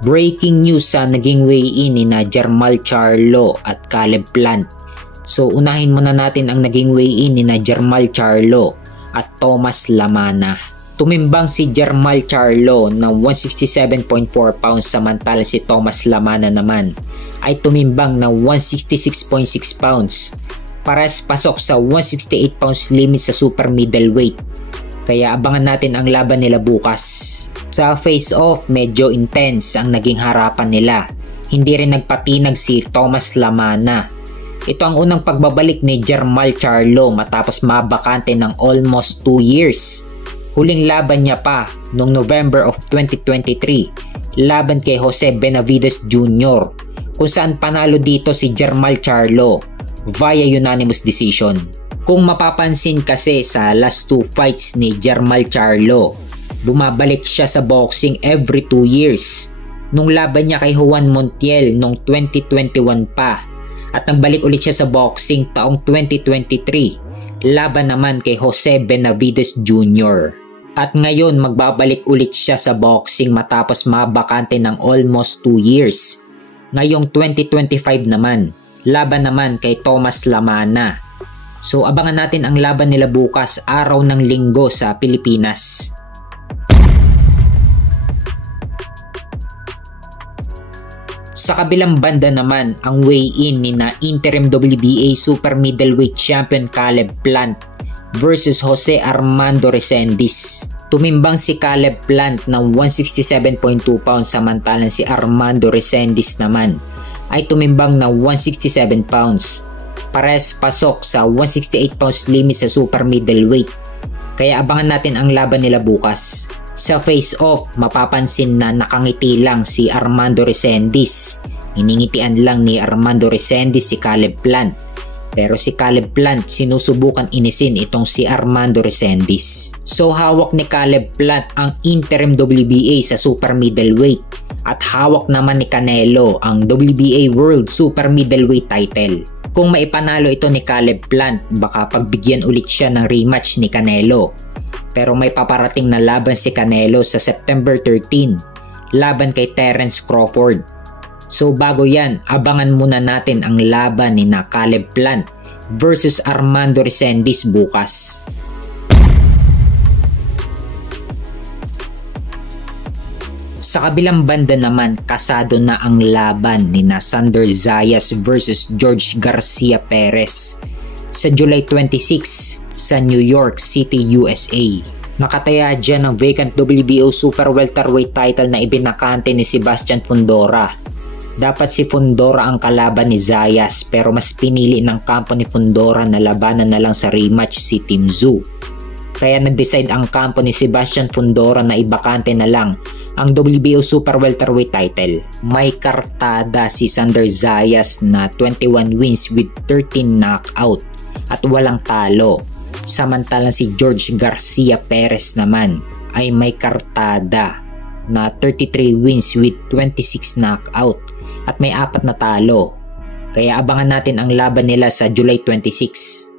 Breaking news sa naging weigh-in ni na Jermall Charlo at Caleb Plant. So unahin muna natin ang naging weigh-in ni na Jermall Charlo at Tomas Lamana. Tumimbang si Jermall Charlo na 167.4 pounds samantalang si Tomas Lamana naman ay tumimbang na 166.6 pounds. Pares pasok sa 168 pounds limit sa super middleweight. Kaya abangan natin ang laban nila bukas. Sa face-off, medyo intense ang naging harapan nila. Hindi rin nagpatinag si Tomas Lamana. Ito ang unang pagbabalik ni Jermall Charlo matapos mabakante ng almost 2 years. Huling laban niya pa noong November of 2023, laban kay Jose Benavides Jr. kung saan panalo dito si Jermall Charlo via unanimous decision. Kung mapapansin kasi sa last 2 fights ni Jermall Charlo, bumabalik siya sa boxing every 2 years. Nung laban niya kay Juan Montiel noong 2021 pa, at nagbalik ulit siya sa boxing taong 2023, laban naman kay Jose Benavides Jr. At ngayon magbabalik ulit siya sa boxing matapos mabakante ng almost 2 years. Ngayong 2025 naman, laban naman kay Tomas Lamana. So abangan natin ang laban nila bukas, araw ng Linggo sa Pilipinas. Sa kabilang banda naman, ang weigh-in ni na interim WBA super middleweight champion Caleb Plant versus Jose Armando Resendiz. Tumimbang si Caleb Plant ng 167.2 pounds samantalang si Armando Resendiz naman ay tumimbang na 167 pounds. Pares pasok sa 168 pounds limit sa super middleweight. Kaya abangan natin ang laban nila bukas. Sa face-off, mapapansin na nakangiti lang si Armando Resendiz. Iningitian lang ni Armando Resendiz si Caleb Plant. Pero si Caleb Plant sinusubukan inisin itong si Armando Resendiz. So hawak ni Caleb Plant ang interim WBA sa super middleweight. At hawak naman ni Canelo ang WBA World Super Middleweight title. Kung maipanalo ito ni Caleb Plant, baka pagbigyan ulit siya ng rematch ni Canelo. Pero may paparating na laban si Canelo sa September 13, laban kay Terence Crawford. So bago yan, abangan muna natin ang laban ni na Caleb Plant versus Armando Resendiz bukas. Sa kabilang banda naman, kasado na ang laban ni na Sander Zayas versus George Garcia Perez sa July 26 sa New York City, USA. Nakataya dyan ang vacant WBO Super Welterweight title na ibinakante ni Sebastian Fundora. Dapat si Fundora ang kalaban ni Zayas pero mas pinili ng kampo ni Fundora na labanan na lang sa rematch si Tim Tszyu. Kaya nag-decide ang kampo ni Sebastian Fundora na ibakante na lang ang WBO Super Welterweight title. May kartada si Sander Zayas na 21 wins with 13 knockout at walang talo. Samantalang si George Garcia Perez naman ay may kartada na 33 wins with 26 knockout at may 4 na talo. Kaya abangan natin ang laban nila sa July 26.